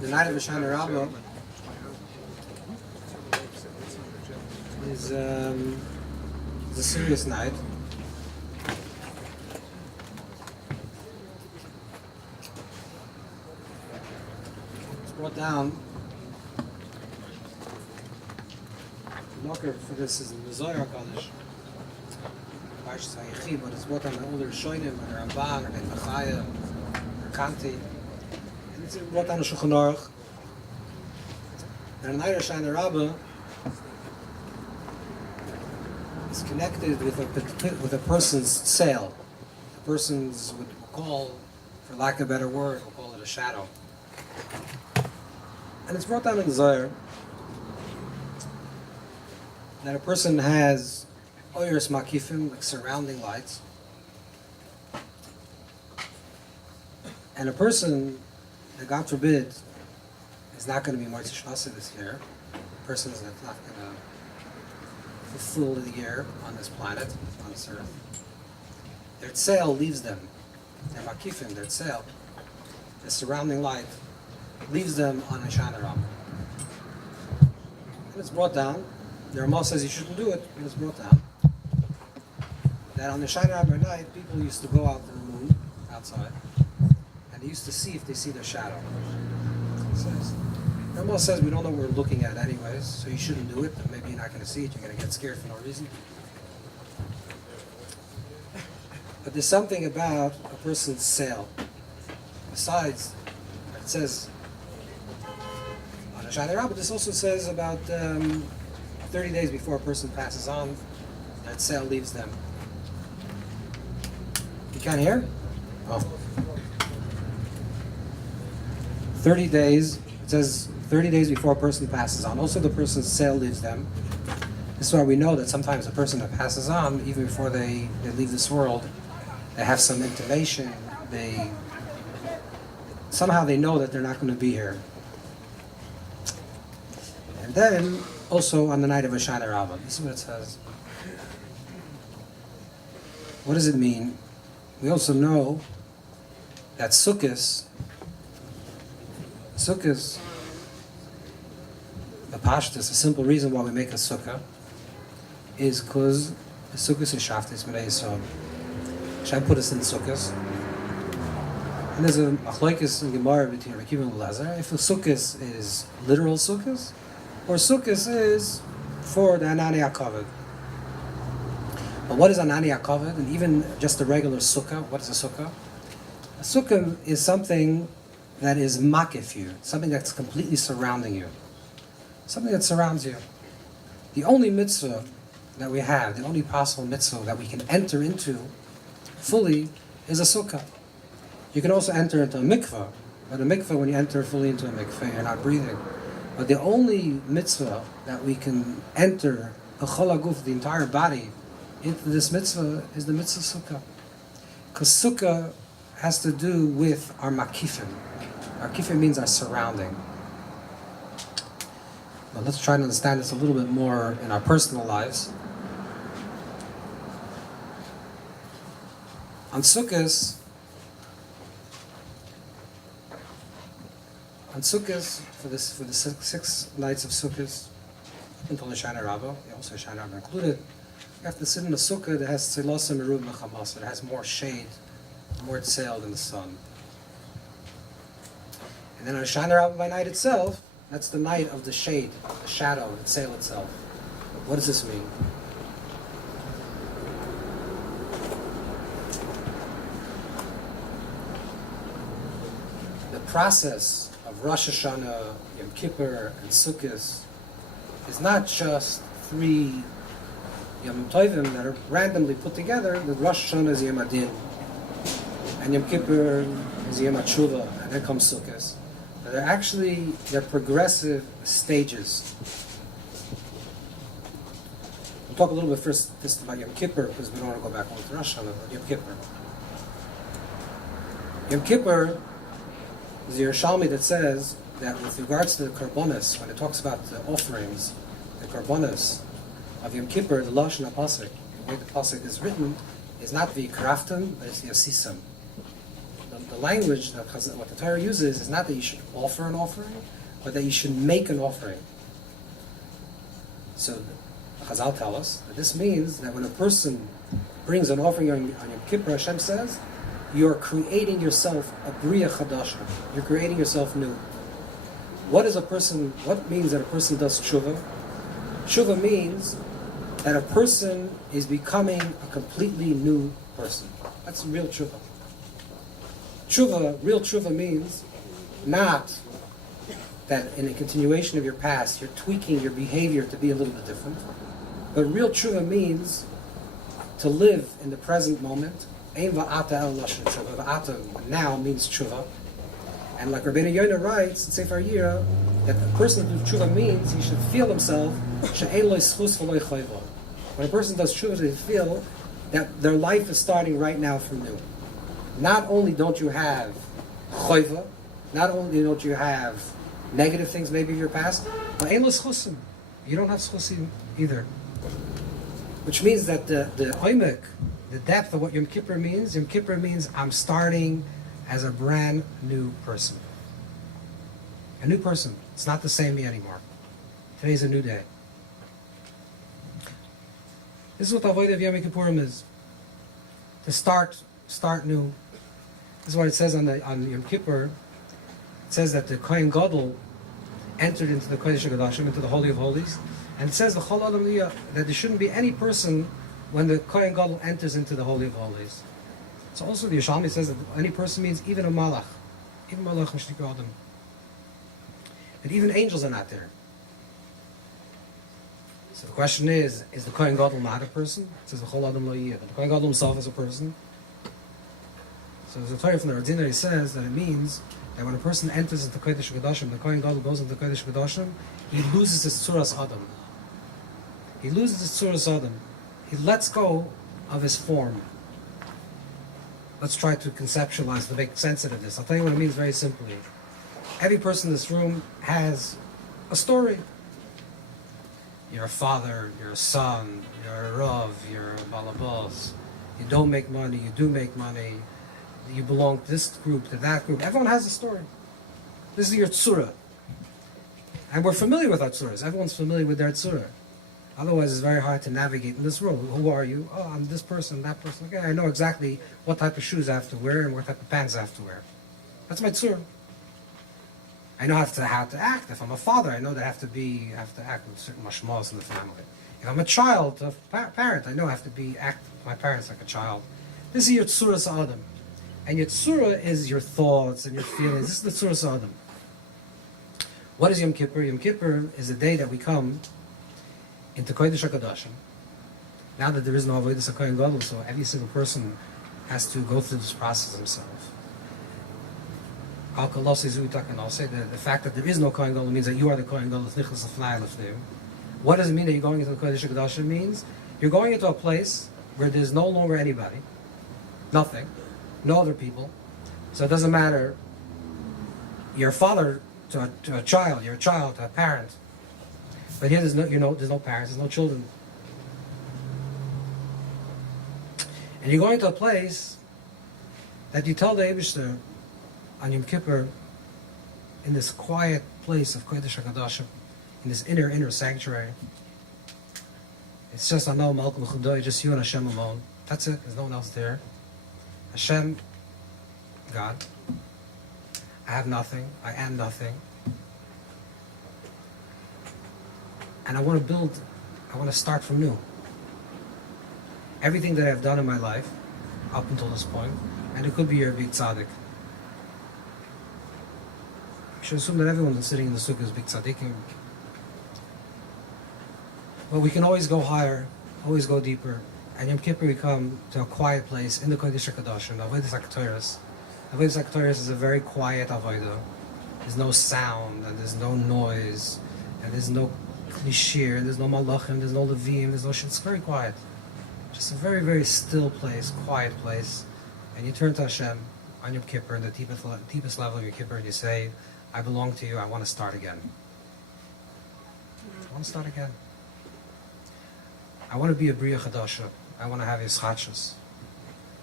The night of Hoshanah Rabbah is a serious night. It's brought down. The marker for this is the Zohar Kaddish. But it's brought down the older Shoinim, or the Ramban, or the Machaya, or Kanti. And it's brought down the Shulchan Aruch. And the night of Hoshanah Rabbah is connected with a person's sale. A person's, what we'll call, for lack of a better word, we'll call it a shadow. And it's brought down in the Zohar that a person has oyers makifim, like surrounding lights, and a person that, God forbid, is not going to be Motzei Shmasa this year, a person that's not going to fulfill the year on this planet, on this earth, their tzel leaves them, their makifim, their tzel, the surrounding light, leaves them on Hoshanah Rabbah. And it's brought down. The Ramah says you shouldn't do it, but it's brought down that on the Hoshanah Rabbah night, people used to go out to the moon, outside, and they used to see if they see their shadow. It says. The Ramah says we don't know what we're looking at anyways, so you shouldn't do it, but maybe you're not going to see it, you're going to get scared for no reason. But there's something about a person's sale. Besides, it says, on Hoshanah Rabbah, this also says about 30 days before a person passes on, that sale leaves them. You can't hear? Oh. 30 days, it says 30 days before a person passes on. Also the person's sale leaves them. This is why we know that sometimes a person that passes on, even before they leave this world, they have some intimation, somehow they know that they're not going to be here. And then, also on the night of Hoshanah Rabbah, this is what it says. What does it mean? We also know that Sukkos, the Pashtus, a simple reason why we make a Sukkah, is because the Sukkos is Shaftis B'nai Yisrael. Hashem put us in Sukkos. And there's a machlokes in Gemara between Rav Kiva and Elazar if a Sukkos is literal Sukkos, or Sukkos is for the Anani HaKavod. But what is Anani HaKavod? And even just a regular Sukkah, what is a Sukkah? A Sukkah is something that is makif you, something that's completely surrounding you. Something that surrounds you. The only mitzvah that we have, the only possible mitzvah that we can enter into fully is a Sukkah. You can also enter into a mikveh, but a mikveh, when you enter fully into a mikveh, you're not breathing. But the only mitzvah that we can enter, b'chol haguf, the entire body, into this mitzvah is the mitzvah Sukkah. Because Sukkah has to do with our makifim. Our makifim means our surrounding. But let's try to understand this a little bit more in our personal lives. On Sukkot, for the 6 nights of Sukkot, up until Hoshanah Rabbah, also Hoshanah Rabbah included, you have to sit in a sukkah that has tzilosim merub mechamas, it has more shade, more tzel than the sun. And then on Hoshanah Rabbah by night itself, that's the night of the shade, the shadow, the tzel itself. What does this mean? The process of Rosh Hashanah, Yom Kippur, and Sukkot is not just 3 Yom Tovim that are randomly put together. The Rosh Hashanah is Yom Adin, and Yom Kippur is Yom HaTshuva, and then comes Sukkot. They're progressive stages. We'll talk a little bit first about Yom Kippur, because we don't want to go back on to Rosh Hashanah, but Yom Kippur. Yom Kippur is the Yerushalmi that says that with regards to the Karbonos, when it talks about the offerings, the Karbonos of Yom Kippur, the Lashon HaPasuk, the way the Pasuk is written, is not the Kraftim, but it's the Asisam. The the language that what the Torah uses is not that you should offer an offering, but that you should make an offering. So Chazal tell us that this means that when a person brings an offering on Yom Kippur, Hashem says, you're creating yourself a Bria Chadasha. You're creating yourself new. What means that a person does tshuva? Tshuva means that a person is becoming a completely new person. That's real tshuva. Real tshuva means not that in a continuation of your past, you're tweaking your behavior to be a little bit different. But real tshuva means to live in the present moment. Ein va'ata el lashon tshuva. Va'ata now means tshuva. And like Rabbeinu Yonah writes in Sefer Yira, that the person who tshuva means he should feel himself she'ein lo schus v'lo chayva. When a person does tshuva, they feel that their life is starting right now from new. Not only don't you have chayva, not only don't you have negative things maybe of your past, but ein lo schusim. You don't have schusim either. Which means that the oimek, the depth of what Yom Kippur means I'm starting as a brand new person. A new person. It's not the same me anymore. Today's a new day. This is what the avodah of Yom Kippurim is. To start new. This is what it says on Yom Kippur. It says that the Kohen Gadol entered into the Kodesh HaKodashim, into the Holy of Holies. And it says the Chol Adam Liyah, that there shouldn't be any person when the Kohen Gadol enters into the Holy of Holies. So also the Yerushalmi says that any person means even a malach. Even malach Mishtikar Adam. And even angels are not there. So the question is the Kohen Gadol not a person? It says the Chol Adam Liyah. But the Kohen Gadol himself is a person. So there's a Torah from the Ordinary says that it means that when a person enters into Kodesh HaKodashim, the Kohen Gadol goes into Kodesh HaKodashim, he loses his Tzuras Adam. He loses his Tzuras Adam. He lets go of his form. Let's try to conceptualize, to make sense of this. I'll tell you what it means very simply. Every person in this room has a story. You're a father, you're a son, you're a Rav, you're a Balabos. You don't make money, you do make money. You belong to this group, to that group. Everyone has a story. This is your tzura. And we're familiar with our tzuras. Everyone's familiar with their tzura. Otherwise, it's very hard to navigate in this world. Who are you? Oh, I'm this person, that person. Okay, I know exactly what type of shoes I have to wear and what type of pants I have to wear. That's my tzura. I know how to act. If I'm a father, I know that I have to act with certain mashmos in the family. If I'm a child, a parent, I know I have to act with my parents like a child. This is your tzuras adam. And your tzura is your thoughts and your feelings. This is the tzuras adam. What is Yom Kippur? Yom Kippur is the day that we come into Kodesh HaKodashim. Now that there is no avodas HaKohen Gadol, so every single person has to go through this process himself. The fact that there is no Kohen Gadol means that you are the Kohen Gadol. What does it mean that you're going into the Kodesh HaKodashim? Means you're going into a place where there's no longer anybody, nothing, no other people. So it doesn't matter. You're a father to a child. You're a child to a parent. But here there's no parents. There's no children. And you're going to a place that you tell the Eibishter on Yom Kippur, in this quiet place of Kodesh HaKodashim, in this inner sanctuary. It's just Anal Malkum Chudoy, just you and Hashem alone. That's it. There's no one else there. Hashem, God. I have nothing. I am nothing. And I want to start from new. Everything that I've done in my life, up until this point, and it could be your big tzaddik. You should assume that everyone that's sitting in the sukkah is big tzaddikim. But we can always go higher, always go deeper. And Yom Kippur we come to a quiet place in the Kodesh HaKodashim, the Avodas HaKatoras. Avodas HaKatoras is a very quiet avodah. There's no sound, and there's no noise, and there's no klishir, and there's no malachim, there's no levim, there's no shit. It's very quiet. Just a very, very still place, quiet place. And you turn to Hashem on Yom Kippur, in the deepest level of Yom Kippur, and you say, I belong to you, I want to start again. I want to start again. I want to be a Bria Chadasha. I want to have Yischachus.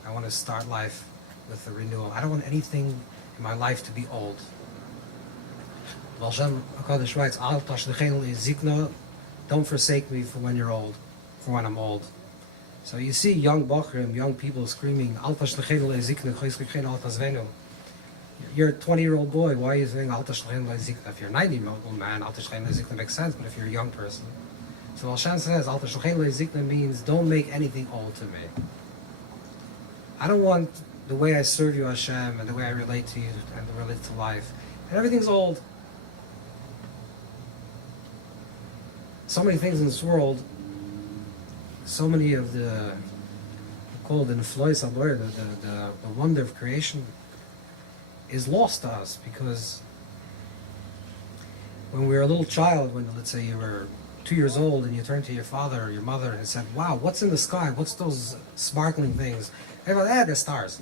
I want to start life with the renewal. I don't want anything in my life to be old. Hashem HaKadosh writes, Al tashlechenu zikna, don't forsake me for when you're old, for when I'm old. So you see young bachrim, young people screaming, Al tashlechenu zikna, choyskechenu al tazvenu. You're a 20-year-old boy, why are you saying Al tashlechenu zikna? If you're a 90-year-old man, Al tashlechenu zikna makes sense, but if you're a young person. So Hashem says, Al tashlechenu zikna means don't make anything old to me. I don't want the way I serve you, Hashem, and the way I relate to you, and relate to life. And everything's old. So many things in this world, so many of the called the neflois alor, the wonder of creation, is lost to us because when we were a little child, when let's say you were 2 years old and you turned to your father or your mother and said, "Wow, what's in the sky? What's those sparkling things?" They go, "They're stars."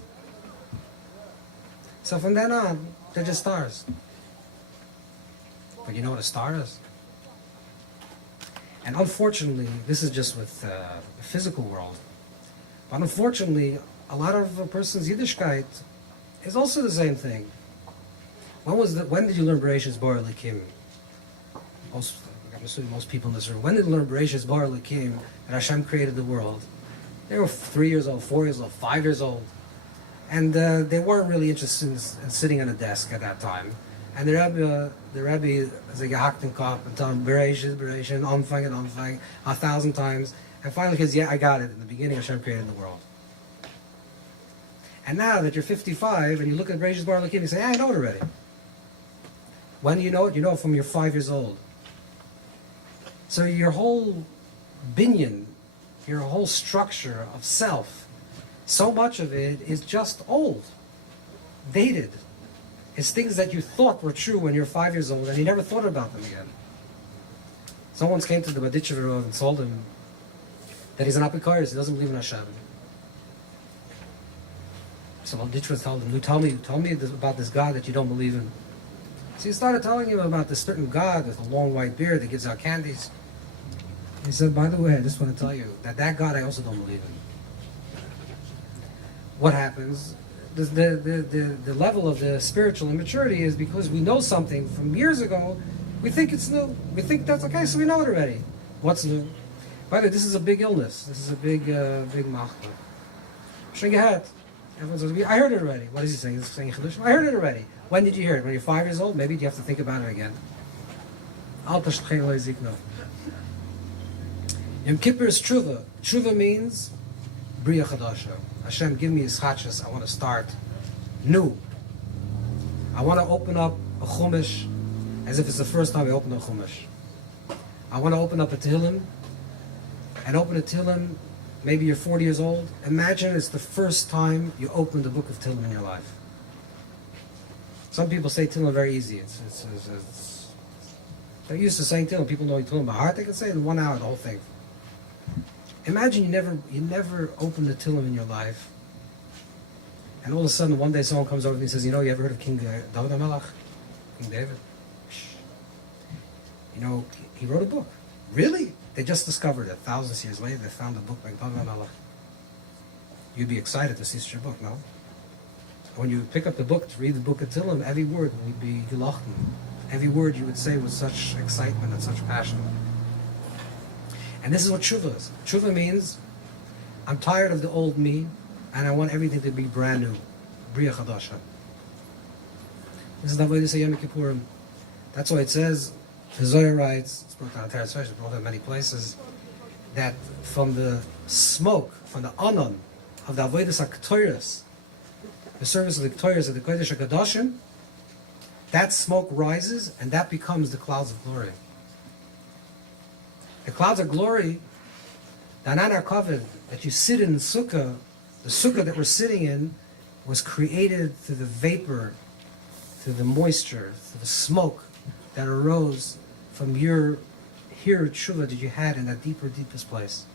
So from then on, they're just stars. But you know what a star is? And unfortunately, this is just with the physical world. But unfortunately, a lot of a person's Yiddishkeit is also the same thing. When did you learn Bereshis Bar Elikim? I'm assuming most people in this room. When did you learn Bereshis Bar Elikim that Hashem created the world? They were 3 years old, 4 years old, 5 years old. And they weren't really interested in sitting at a desk at that time. And the Rebbe is a gehakten kop and tell him Bereshis, Anfang and Anfang 1,000 times. And finally he says, yeah, I got it. In the beginning, Hashem created the world. And now that you're 55 and you look at Bereshis Bar Elikim, you say, yeah, I know it already. When do you know it? You know it from you're 5 years old. So your whole binyan, your whole structure of self, so much of it is just old, dated. It's things that you thought were true when you're 5 years old and you never thought about them again. Someone came to the Baditchever and told him that he's an apikoris, he doesn't believe in Hashem. So Baditchever told him, tell me about this God that you don't believe in. So he started telling him about this certain God with a long white beard that gives out candies. He said, by the way, I just want to tell you that God I also don't believe in. What happens? The level of the spiritual immaturity is because we know something from years ago, we think it's new. We think that's okay, so we know it already. What's new? By the way, this is a big illness. This is a big machla. Everyone says, I heard it already. What is he saying? He's saying Chiddush. I heard it already. When did you hear it? When you're 5 years old? Maybe you have to think about it again. Al tashchein lo yizikno. Yom Kippur is tshuva. Tshuva means bria chadasha. Hashem, give me a schachas. I want to start new. I want to open up a chumash as if it's the first time I open a chumash. I want to open up a tehillim and open a tehillim. Maybe you're 40 years old. Imagine it's the first time you open the book of tehillim in your life. Some people say tehillim very easy. They're used to saying tehillim. People know tehillim by heart. They can say it in 1 hour the whole thing. Imagine you never opened the tehillim in your life, and all of a sudden one day someone comes over and says, you know, you ever heard of King Dovber Melech? King David? You know, he wrote a book. Really? They just discovered it. Thousands of years later, they found a book by Dovber Melech. You'd be excited to see such a book, no? When you pick up the book to read the book of Tehillim, every word would be gilachten. Every word you would say with such excitement and such passion. And this is what tshuva is. Tshuva means, I'm tired of the old me, and I want everything to be brand new. Bria chadasha. This is the way to say Yom Kippurim. That's why it says, the Zohar writes, it's brought down in Teretz Rosh, it's brought down in many places, that from the smoke, from the anon of the avodas haktoros, the service of the ktoros of the Kodesh HaKadoshim, that smoke rises, and that becomes the clouds of glory. The clouds of glory, the Anan HaKavod, that you sit in the sukkah that we're sitting in, was created through the vapor, through the moisture, through the smoke that arose from your tshuva that you had in that deepest place.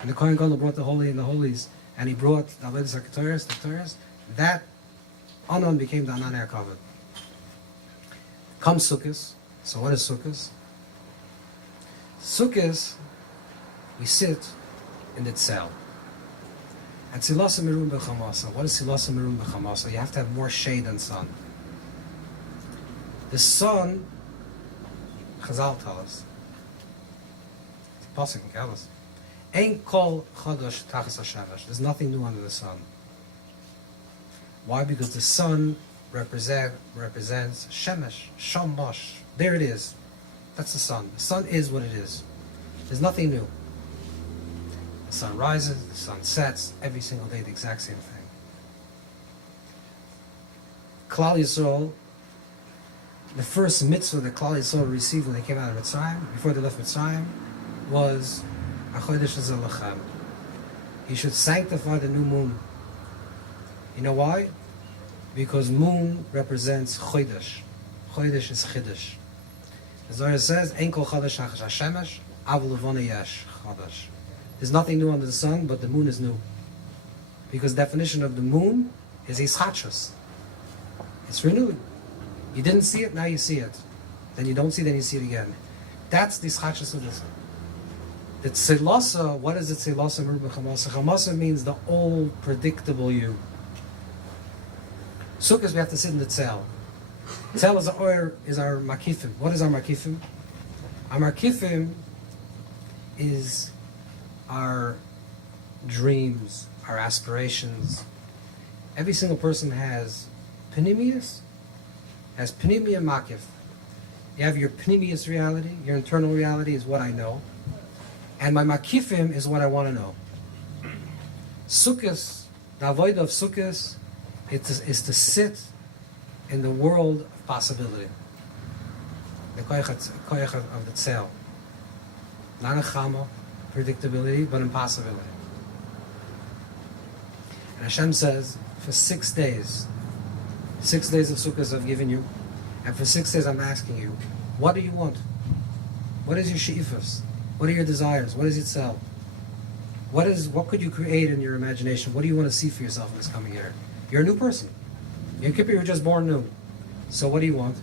And the Kohen Gadol brought the Holy and the Holies, and he brought the Avodas HaKtoros, the Torahs. That Anon became the Anan HaKavod. Comes Sukkos. So what is Sukkos? Sukkos, we sit in the cell. And Tzilasa Merun B'Chamasa. What is Tzilasa Merun B'Chamasa? You have to have more shade than sun. The sun, Chazal tell us, Pasuk in Kabbos, Ein kol chadash tachas hashemesh. There's nothing new under the sun. Why? Because the sun represents shemesh, shamash. There it is. That's the sun. The sun is what it is. There's nothing new. The sun rises, the sun sets, every single day the exact same thing. Klal Yisrael, the first mitzvah that Klal Yisrael received when they came out of Mitzrayim, before they left Mitzrayim, was Achodesh Zalachem. You should sanctify the new moon. You know why? Because moon represents Chodesh. Chodesh is Chiddush. The Zohar says, Ein kol chadash tachas hashemesh, avol levana yesh chadash. There's nothing new under the sun, but the moon is new. Because the definition of the moon is ischachus. It's renewed. You didn't see it, now you see it. Then you don't see it, then you see it again. That's the ischachus of the sun. The tzilasa, what is the tzilasa merubah chamasa? Chamasa means the old, predictable you. Sukkot, we have to sit in the tzel. Tzel is our makifim. What is our makifim? Our makifim is our dreams, our aspirations. Every single person has panimius, has panimia makif. You have your panimius reality, your internal reality is what I know. And my makifim is what I want to know. Sukkot, the avodah of Sukkot, is to sit in the world of possibility. The koyach of the tzel. Not a chama, predictability, but impossibility. And Hashem says, for 6 days, 6 days of Sukkot I've given you, and for 6 days I'm asking you, what do you want? What is your she'ifas? What are your desires? What is your tzel? What could you create in your imagination? What do you want to see for yourself in this coming year? You're a new person. Yom Kippur, you were just born new. So what do you want?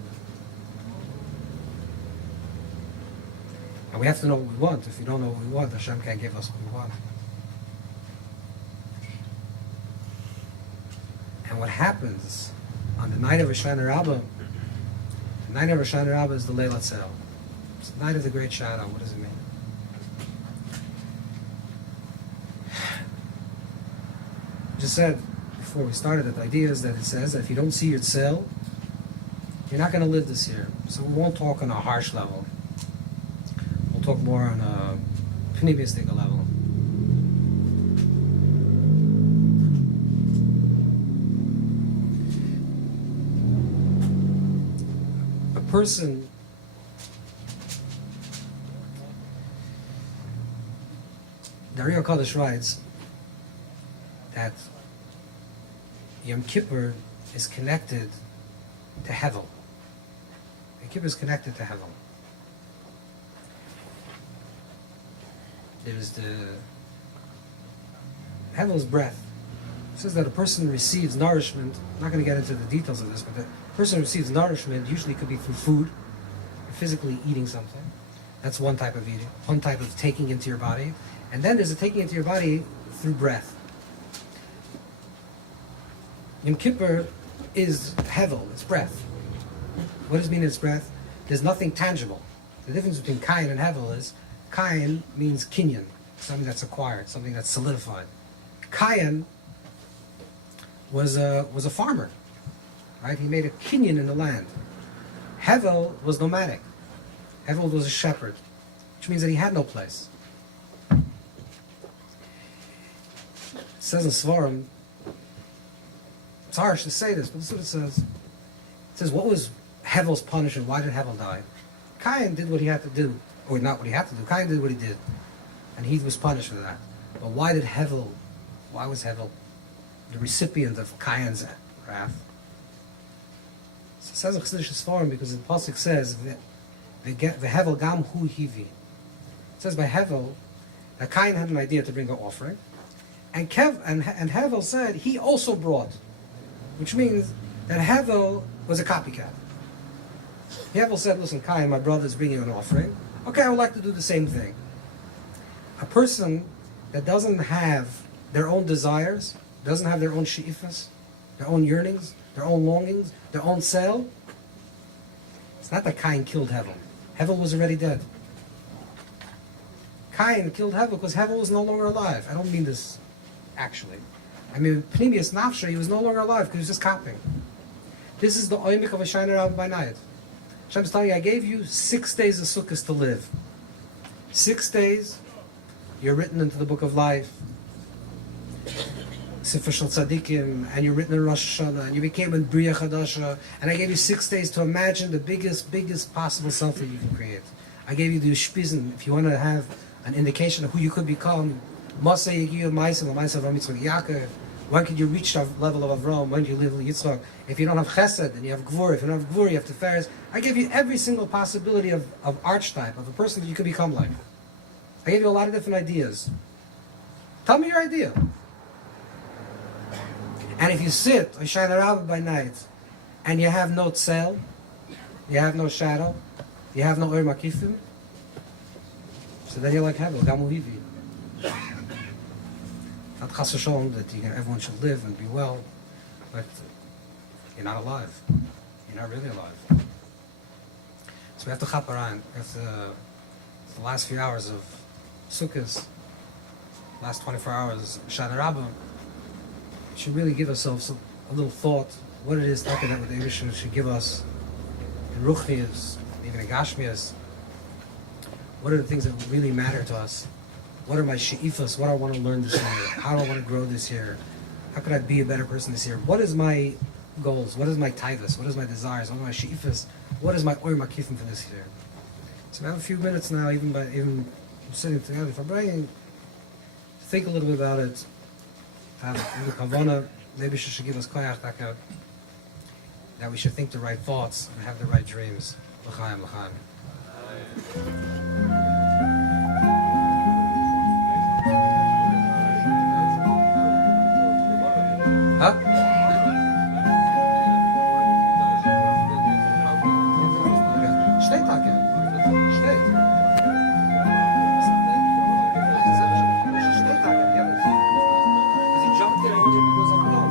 And we have to know what we want. If you don't know what we want, Hashem can't give us what we want. And what happens on the night of Hoshanah Rabbah, the night of Hoshanah Rabbah is the Leilat Tzel. It's the night of the great shadow. What does it mean? Just said before we started that the idea is that it says that if you don't see your tzel, you're not going to live this year. So we won't talk on a harsh level. We'll talk more on a pneumistic level. A person the Ari HaKadosh writes that Yom Kippur is connected to Hevel. Yom Kippur is connected to Hevel. There's the Hevel's breath. It says that a person receives nourishment. I'm not going to get into the details of this, but the person receives nourishment usually could be through food, or physically eating something. That's one type of eating, one type of taking into your body. And then there's a taking into your body through breath. Yom Kippur is Hevel, it's breath. What does it mean it's breath? There's nothing tangible. The difference between Kayin and Hevel is Kayin means kinyan, something that's acquired, something that's solidified. Kayin was a farmer, right? He made a kinyan in the land. Hevel was nomadic. Hevel was a shepherd, which means that he had no place. It says in Svarim, it's harsh to say this, but this is what it says. It says, what was Hevel's punishment? Why did Hevel die? Cain did what he had to do. Or not what he had to do. Cain did what he did. And he was punished for that. But why was Hevel the recipient of Cain's wrath? So it says in Chassidish Sfarim because the Pasuk says, Hevel gam hu hivi. It says by Hevel, that Cain had an idea to bring an offering. And Hevel said he also brought. Which means that Hevel was a copycat. Hevel said, listen, Cain, my brother is bringing an offering. Okay, I would like to do the same thing. A person that doesn't have their own desires, doesn't have their own she'ifas, their own yearnings, their own longings, their own sale, it's not that Cain killed Hevel. Hevel was already dead. Cain killed Hevel because Hevel was no longer alive. I don't mean this actually. I mean, Pnimius Nafsha, he was no longer alive because he was just copying. This is the oimik of Hoshanah Rabbah by night. Hashem's telling you, I gave you 6 days of Sukkot to live. 6 days, you're written into the book of life. Sefer Shel Tzadikim, and you're written in Rosh Hashanah, and you became in Bria Chadasha, and I gave you 6 days to imagine the biggest possible self that you can create. I gave you the Ushpizin, if you want to have an indication of who you could become. Masa Yegiyu Ma'asav Avram Yitzchak Yaakov. When could you reach the level of Avram? When do you live with Yitzchak? If you don't have Chesed, then you have Gvur. If you don't have Gvur, you have Tiferes. I gave you every single possibility of archetype, of a person that you could become like. I gave you a lot of different ideas. Tell me your idea. And if you sit, Hoshanah Rabbah by night, and you have no tzel, you have no shadow, you have no Ur Makifim, so then you're like Hevel, Gamu Hivi. Not Chas v'Shalom that everyone should live and be well, but you're not alive. You're not really alive. So we have to chaparan. The last few hours of Sukkot, last 24 hours of Hoshanah Rabbah, should really give ourselves a little thought what it is that the Eibusher should give us in Ruchnius, even in Gashmias. What are the things that really matter to us? What are my she'ifas? What do I want to learn this year? How do I want to grow this year? How could I be a better person this year? What is my goals? What is my taivas? What is my desires? What are my she'ifas? What is my oir makifim for this year? So we have a few minutes now, even sitting together for praying. Think a little bit about it. Have a kavana. Maybe she should give us koyach that we should think the right thoughts and have the right dreams. L'chaim, l'chaim. Huh? Steht da, gell? Steht. Steht da, gell? Because he jumped in and he goes up and down.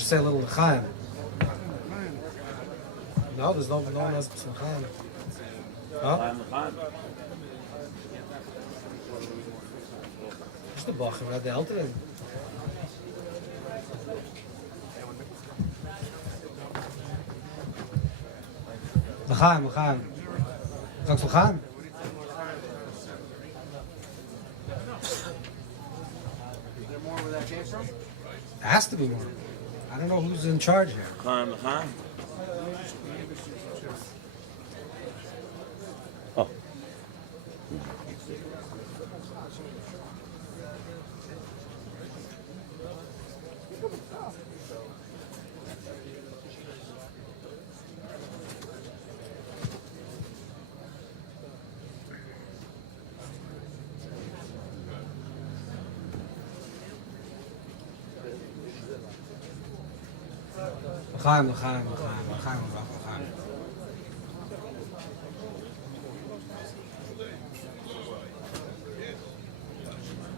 should say a little l'chaim. No, there's no one else but l'chaim. Huh? Who's the bacher? Right, the elder. L'chaim. Sagst l'chaim? Where that came from? There has to be more. I don't know who's in charge here. Oh. L'chaim.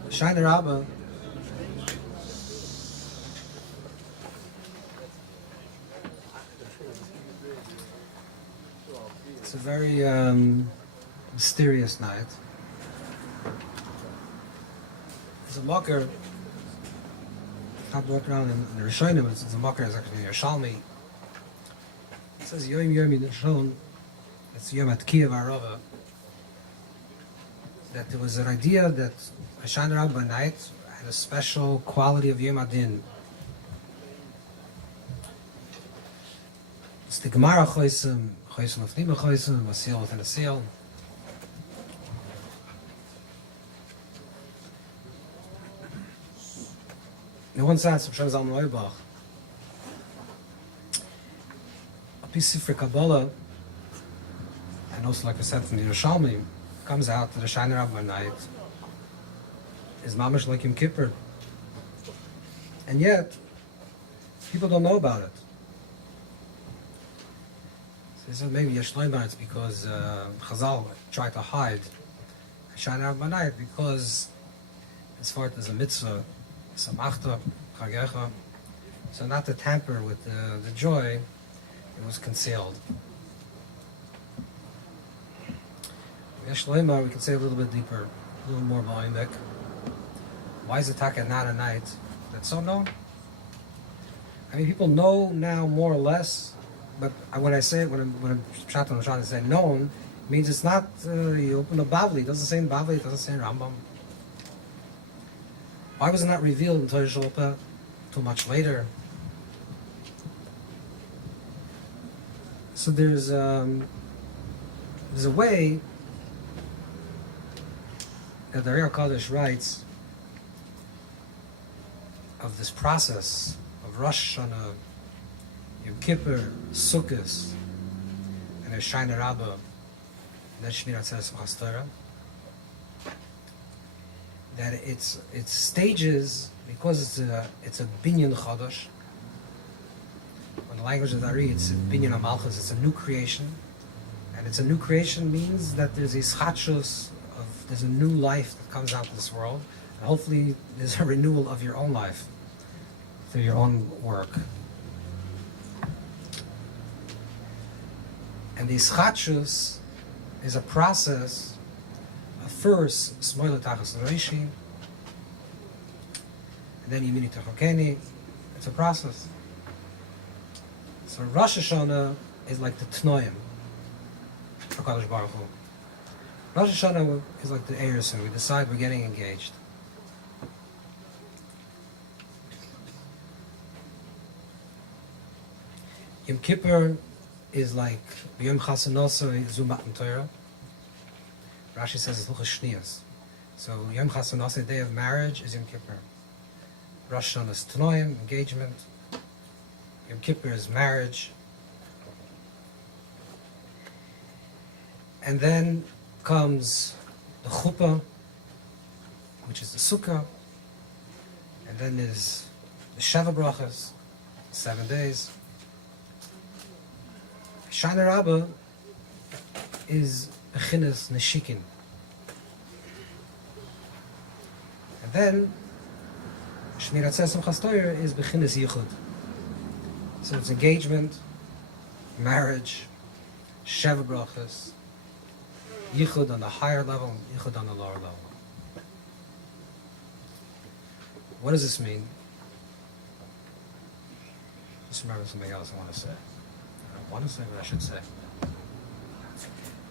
Hoshanah Rabbah. It's a very mysterious night. There's a mocker. Not walk around in the Rishonim, it's a mocker, it's actually a Shalmi. It says Yom Yishon, it's Yom Atkiya V'Arava, that there was an idea that Hoshanah Rabbah night had a special quality of Yom Adin. It's the Gemara Chosim of Nima Chosim, a seal within a seal. In one sense, Rav Zalman Auerbach, a piece of Kabbalah, and also like I said from the Yerushalmi, comes out that the Hoshanah Rabbah night is mamash like Yom Kippur, and yet people don't know about it. So he said maybe Yesh Leimer, it's because Chazal tried to hide Hoshanah Rabbah night because as far as a mitzvah. Samachta, Chagecha. So not to tamper with the joy, it was concealed. Yesh Leimar, we can say a little bit deeper, a little more volumic. Why is the Taka not a night that's so known? I mean, people know now more or less, but when I say it, when I'm trying to say known, it means it's not, you open a Bavli, it doesn't say in Bavli, it doesn't say in Rambam. Why was it not revealed in Torah Shalpa too much later? So there's a way that the Ari HaKadosh writes of this process of Rosh Hashanah, Yom Kippur, Sukkot, and Hoshanah Rabbah, and then Shmirat Simchas Torah. That it's stages because it's a binyan chadash. In the language of the Ari, it's a binyan amalchus. It's a new creation, and it's a new creation means that there's there's a new life that comes out of this world, and hopefully there's a renewal of your own life through your own work. And the ischatshus is a process. First, Smoila Tachas Reishi, and then Yemini Techokeni. It's a process. So Rosh Hashanah is like the Tnoim, HaKadosh Baruch Hu. Rosh Hashanah is like the Eresin. We decide we're getting engaged. Yom Kippur is like Yom Chasanosai Zumat Torah. Rashi says it's Luchas Shniyas. So Yom Chasanos, the day of marriage, is Yom Kippur. Rosh Hashanah is Tanoim, engagement. Yom Kippur is marriage. And then comes the Chuppah, which is the Sukkah. And then there's the Sheva Brachas, 7 days. Hoshanah Rabbah is Bechinas Neshikin. And then Shmirat Simchas Torah is Bechinas Yichud. So it's engagement, marriage, Sheva brachas, yichud on the higher level, yichud on the lower level. What does this mean? Just remember something else I want to say. I want to say what I should say.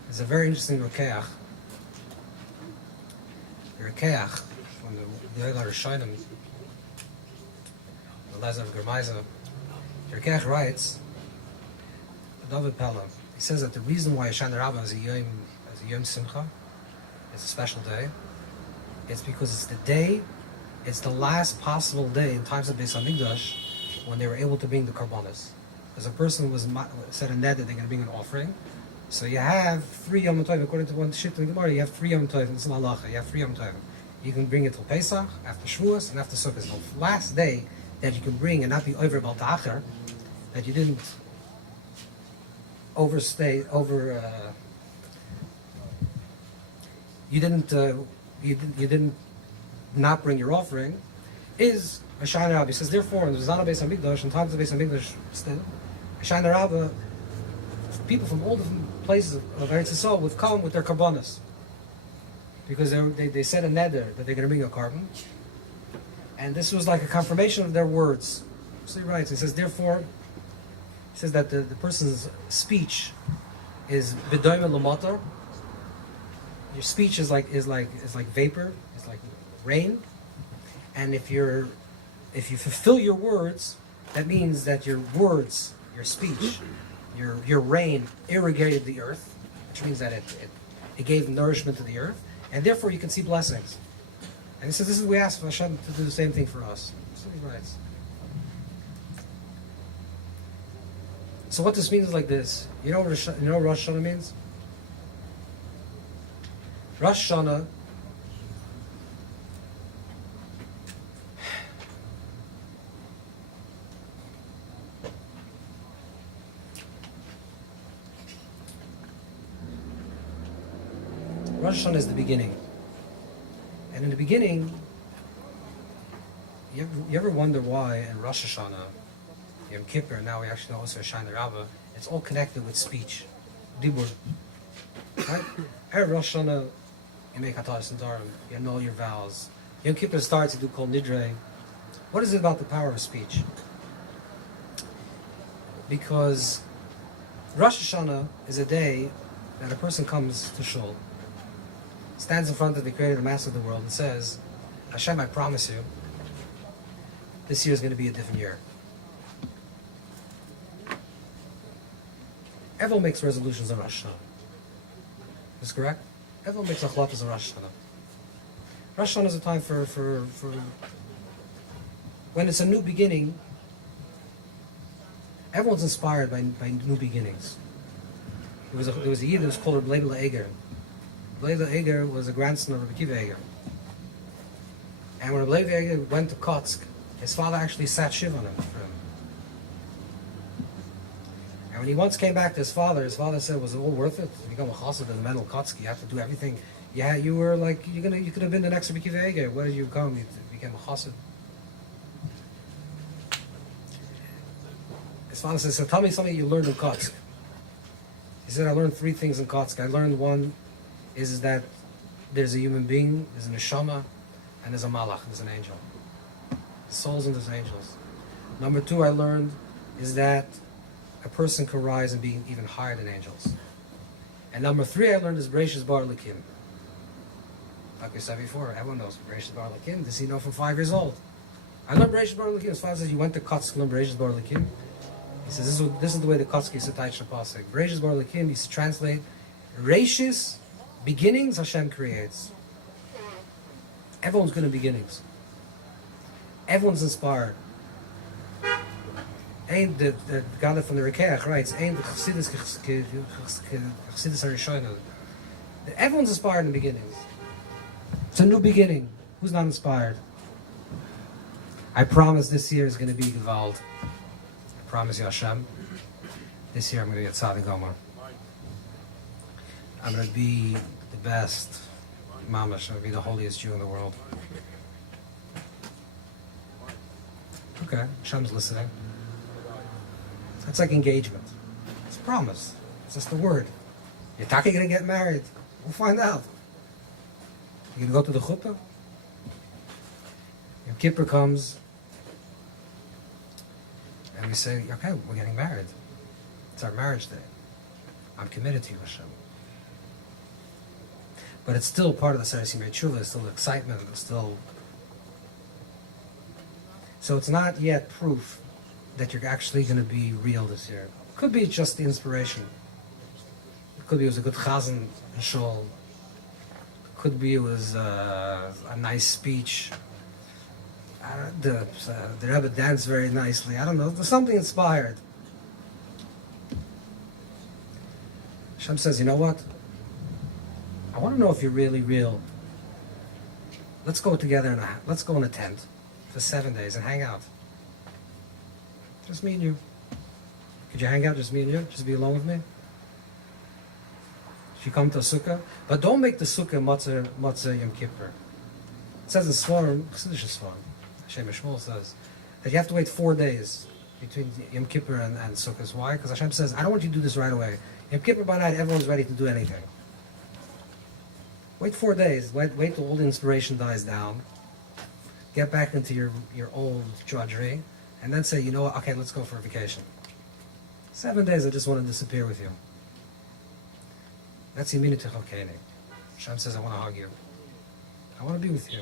It's a very interesting rokeach. The rokeach from the Oilar Rishonim, the Lezer of Germaiza. The rokeach writes, Dovber he says that the reason why Hoshanah Rabbah is a Yom Simcha, it's a special day, it's because it's the day, it's the last possible day in times of Beis HaMikdash when they were able to bring the karbanos. As a person was said in that they're going to bring an offering, so you have 3 Yom Tovim, according to one shit in the Gemara, you have 3 Yom Tovim, it's an halacha, you have 3 Yom Tovim. You can bring it till Pesach, after Shavuos, and after Sukkot. So the last day that you can bring and not be over Bal Ta'achar, that you didn't you didn't not bring your offering, is Hoshanah Rabbah. He says, therefore, in the Zana Beis HaMikdash, in times of Beis HaMikdash, Hoshanah Rabbah, people from all different places of Eretz Yisrael would come with their karbanos, because they said a neder that they're going to bring a carbon, and this was like a confirmation of their words. So he writes, he says, therefore, he says that the person's speech is bedoime l'motor. Your speech is like vapor, it's like rain, and if you fulfill your words, that means that your words, your speech, your rain irrigated the earth, which means that it gave nourishment to the earth, and therefore you can see blessings. And he says, this is we ask Hashem to do the same thing for us. So he writes. So what this means is like this. You know what Rosh Hashanah means? Rosh Hashanah is the beginning. And in the beginning, you ever wonder why in Rosh Hashanah, Yom Kippur, now we actually know also Hoshanah Rabbah, it's all connected with speech, dibur. Right? Erev Rosh Hashanah, you make hataras and darim, you know your vows. Yom Kippur starts, you do kol nidre. What is it about the power of speech? Because Rosh Hashanah is a day that a person comes to shul, stands in front of the Creator, the Master of the world, and says, Hashem, I promise you, this year is going to be a different year. Everyone makes resolutions on Rosh Hashanah. Is correct? Everyone makes achlatas on Rosh Hashanah. Rosh Hashanah is a time for when it's a new beginning. Everyone's inspired by new beginnings. There was a Yid that was called Rabbi Leibel Eger. Rabbi Leibel Eger was a grandson of Rabbi Kiva Eger. And when Rabbi Leibel Eger went to Kotsk, his father actually sat shiv on him for him. And when he once came back to his father said, was it all worth it? To become a chassid in the mental Kotsk, you have to do everything. Yeah, you were like, you could have been the next Rabbi Kiva Eger. Where did you come? You became a chassid. His father says, so tell me something you learned in Kotsk. He said, I learned 3 things in Kotsk. I learned one is that there's a human being, there's an neshama, and there's a malach, there's an angel. There's souls and there's angels. Number 2 I learned is that a person can rise and be even higher than angels. And number 3 I learned is Bereishis Bar Elikim. Like we said before, everyone knows Bereishis Bar Elikim. Does he know from 5 years old? I learned Bereishis Bar Elikim. His father says, you went to Kotsk, learn Bereishis Bar Elikim. He says, this is the way the Kotsk is Sittai Shapasik. Bereishis Bar Elikim, he translate, Reishis, beginnings Hashem creates. Everyone's good in beginnings. Everyone's inspired. Ain't the guy from the Rekeach writes, ain't the Chassidus HaRishonim. Everyone's inspired in the beginnings. It's a new beginning. Who's not inspired? I promise this year is going to be Gewalt. I promise you, Hashem. This year I'm going to get Tzaddik Gomer. I'm going to be the best mamash. I'm going to be the holiest Jew in the world. Okay, Hashem's listening. It's like engagement. It's a promise. It's just a word. You're talking going to get married. We'll find out. You're going to go to the chuppah. Yom Kippur comes, and we say, okay, we're getting married. It's our marriage day. I'm committed to you, Hashem. But it's still part of the Seres Yimei Tshuva. It's still excitement. It's still... So it's not yet proof that you're actually going to be real this year. It could be just the inspiration. It could be it was a good chazan shul. It could be it was a nice speech. The Rebbe danced very nicely. I don't know. There's something inspired. Hashem says, you know what? I want to know if you're really real. Let's go together let's go in a tent for 7 days and hang out. Just me and you. Could you hang out, just me and you? Just be alone with me? If you come to a sukkah, but don't make the sukkah matzah Yom Kippur. It says in Svarim, Chassidish Svarim, Hashem Shmuel says that you have to wait 4 days between Yom Kippur and Sukkot. Why? Because Hashem says, I don't want you to do this right away. Yom Kippur by night, everyone's ready to do anything. Wait 4 days. Wait till all the inspiration dies down. Get back into your old drudgery, and then say, you know what? Okay, let's go for a vacation. 7 days, I just want to disappear with you. That's Yeminu Techokeni. Hashem says, I want to hug you. I want to be with you.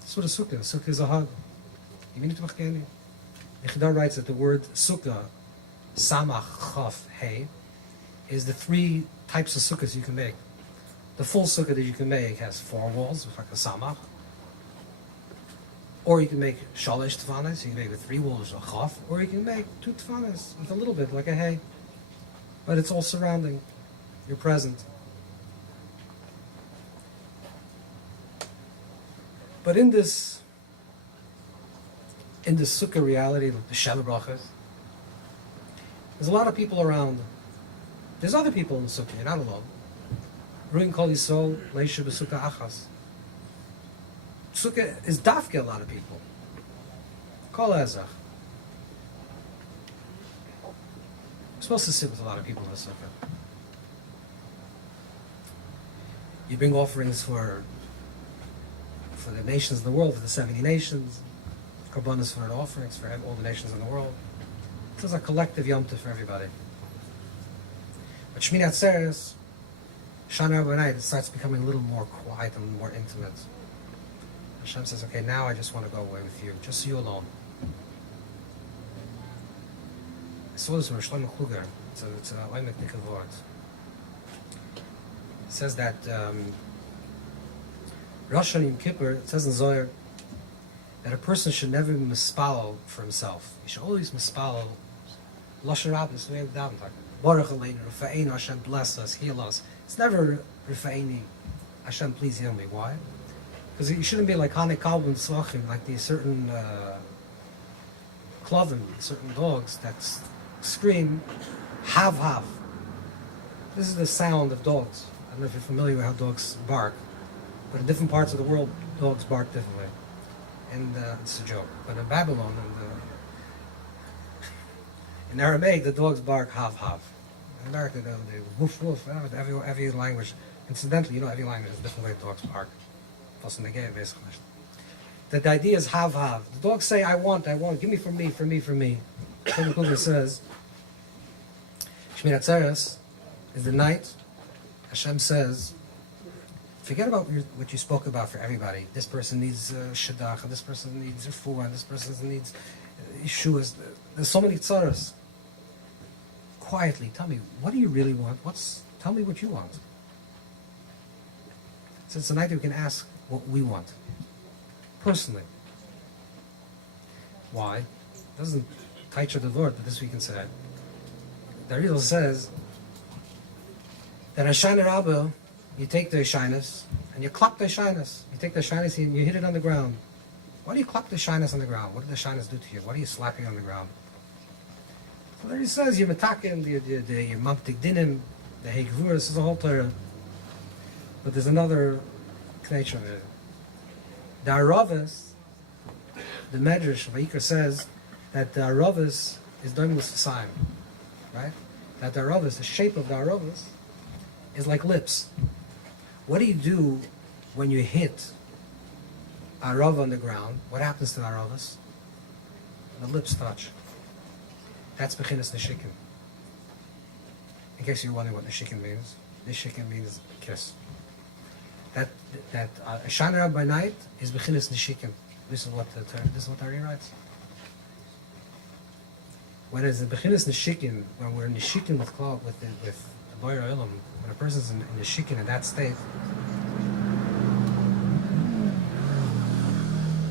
That's what a sukkah is. Sukkah is a hug. Yeminu Techokeni. Yechidar writes that the word sukkah, samach, chaf, hey, is the 3 types of sukkahs you can make. The full sukkah that you can make has 4 walls, like a samach. Or you can make shalish tfanas, you can make with 3 walls, a chaf. Or you can make 2 tfanas with a little bit, like a hay. But it's all surrounding. You're present. But in this sukkah reality, the Sheva Brachas, there's a lot of people around. There's other people in the sukkah, you're not alone. Ruin kol yisrael leisha b'sukkah achas. Sukkah is dafke a lot of people. Kol ezach. You're supposed to sit with a lot of people in the sukkah. You bring offerings for the nations of the world, for the 70 nations, korbanos for offerings for all the nations in the world. It's a collective Yom Tov for everybody. But Shmini Atzeres, Hoshanah Rabbah Tish, it starts becoming a little more quiet and more intimate. Hashem says, okay, now I just want to go away with you, just you alone. I saw this from Shlomo Kluger. It's an oimek nikavod. It says that Rosh Hashanah Yom Kippur, it says in Zohar, that a person should never be mispalel for himself. He should always mispalel. Hoshanah Rabbah is the way of davening. Baruch Aleinu, Rufa'einu, Hashem bless us, heal us. It's never Rufa'einu, Hashem please heal me. Why? Because you shouldn't be like Hanek Kalbim Tzvachim, like these certain klovim, certain dogs that scream, hav. This is the sound of dogs. I don't know if you're familiar with how dogs bark, but in different parts of the world, dogs bark differently. And it's a joke. But in Babylon, in Aramaic, the dogs bark hav. In America, they woof. Every language, incidentally, every language has a different way dogs bark. Plus in the game, basically. That the idea is hav. The dogs say, I want, give me for me. Shlomo Kluger says, Shmini Atzeres is the night Hashem says, forget about what you spoke about for everybody. This person needs shidduch, and this person needs refuah, and this person needs yeshuas. There's so many tzaras. Quietly, tell me, what do you really want? Tell me what you want. So it's a night that we can ask what we want. Personally. Why? It doesn't Taicha the Lord, but this we can say. The Arizal says that Hoshanah Rabbah, you take the shyness and you clap the shyness. You take the shyness and you hit it on the ground. Why do you clap the shyness on the ground? What did the shyness do to you? What are you slapping on the ground? So there he says, you metakim, you mamtik dinim, the hegvur, this is a whole Torah. But there's another nature of it. The Aravis, the Medrash, Vayikra says, that the Aravas is Dominus Sasim, right? That the Aravas, the shape of the Aravas, is like lips. What do you do when you hit a Arava on the ground? What happens to the Aravas? The lips touch. That's Bechinas Neshikin. In case you're wondering what Neshikin means, Neshikin means kiss. That Hoshanah Rabbah by night is Bechinas Neshikin. This is what Ari writes. Whereas the Bechinas Neshikin, when we're Neshikin with the Boyer Olam, when a person's in Neshikin in that state,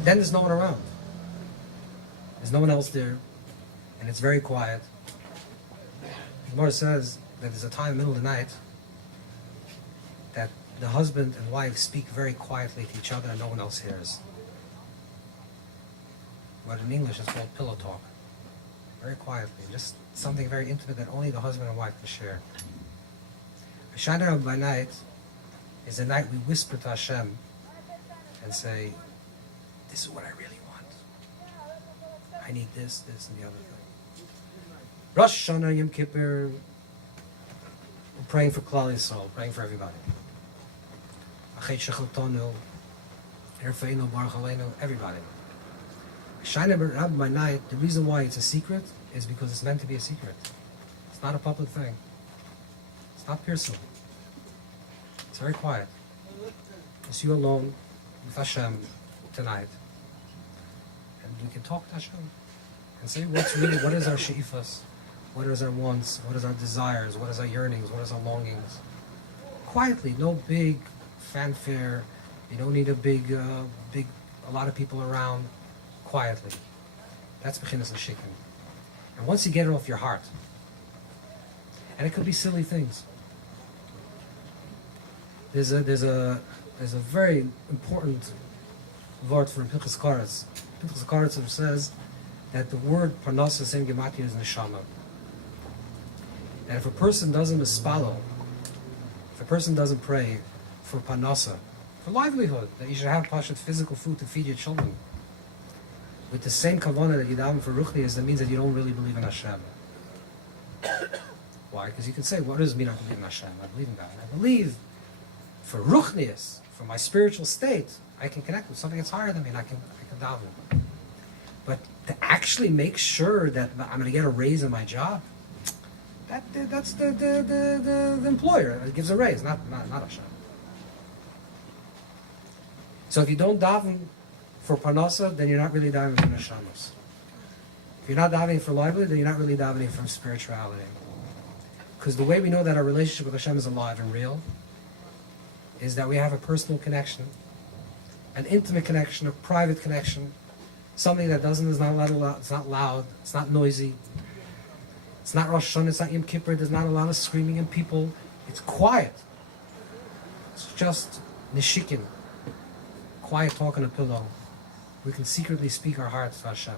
then there's no one around. There's no one else there, and it's very quiet. The Gemara says that there's a time in the middle of the night that the husband and wife speak very quietly to each other and no one else hears. What in English is called pillow talk. Very quietly, just something very intimate that only the husband and wife can share. Hoshanah Rabbah by night is the night we whisper to Hashem and say, this is what I really want. I need this, and the other thing. Rosh Hashanah, Yom Kippur, we're praying for Klal Yisrael, praying for everybody. Achet Shechaltonu, Erfeinu, Baruch Aleinu, everybody. Hoshanah Rabbah by night, the reason why it's a secret is because it's meant to be a secret. It's not a public thing. It's not personal. It's very quiet. It's you alone with Hashem tonight. And we can talk to Hashem and say what is our she'ifas, what is our wants, what is our desires, what is our yearnings, what is our longings. Quietly, no big fanfare. You don't need a lot of people around. Quietly. That's Bechinas Neshikin. And once you get it off your heart, and it could be silly things. There's a very important word for Pinchas Karetz. Pinchas Karetz says that the word parnasa same gematria is neshama. And if a person doesn't mispalo, if a person doesn't pray for parnasa, for livelihood, that you should have pashat physical food to feed your children, with the same kavanah that you daven for ruchnius, that means that you don't really believe in Hashem. Why? Because you can say, what does it mean I believe in Hashem? I believe in God. I believe for ruchnius, for my spiritual state, I can connect with something that's higher than me and I can daven. But to actually make sure that I'm going to get a raise in my job, that's the employer. It gives a raise, not Hashem. So if you don't daven for parnasa, then you're not really davening for neshamas. If you're not davening for livelihood, then you're not really davening for spirituality. Because the way we know that our relationship with Hashem is alive and real is that we have a personal connection, an intimate connection, a private connection, something that is not loud, it's not loud, it's not noisy, it's not Rosh Hashanah, it's not Yom Kippur, there's not a lot of screaming and people, it's quiet. It's just nishikin, quiet talk on a pillow. We can secretly speak our hearts to Hashem.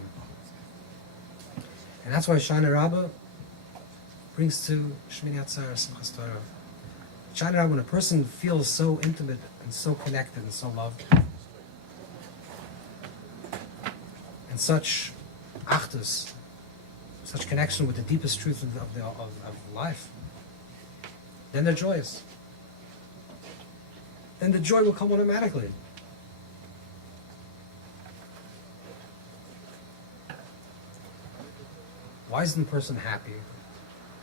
And that's why Hoshanah Rabbah brings to Shmini Atzeres Simchas Torah. Hoshanah Rabbah, when a person feels so intimate and so connected and so loved, and such achdus, such connection with the deepest truth of life, then they're joyous. Then the joy will come automatically. Why isn't the person happy?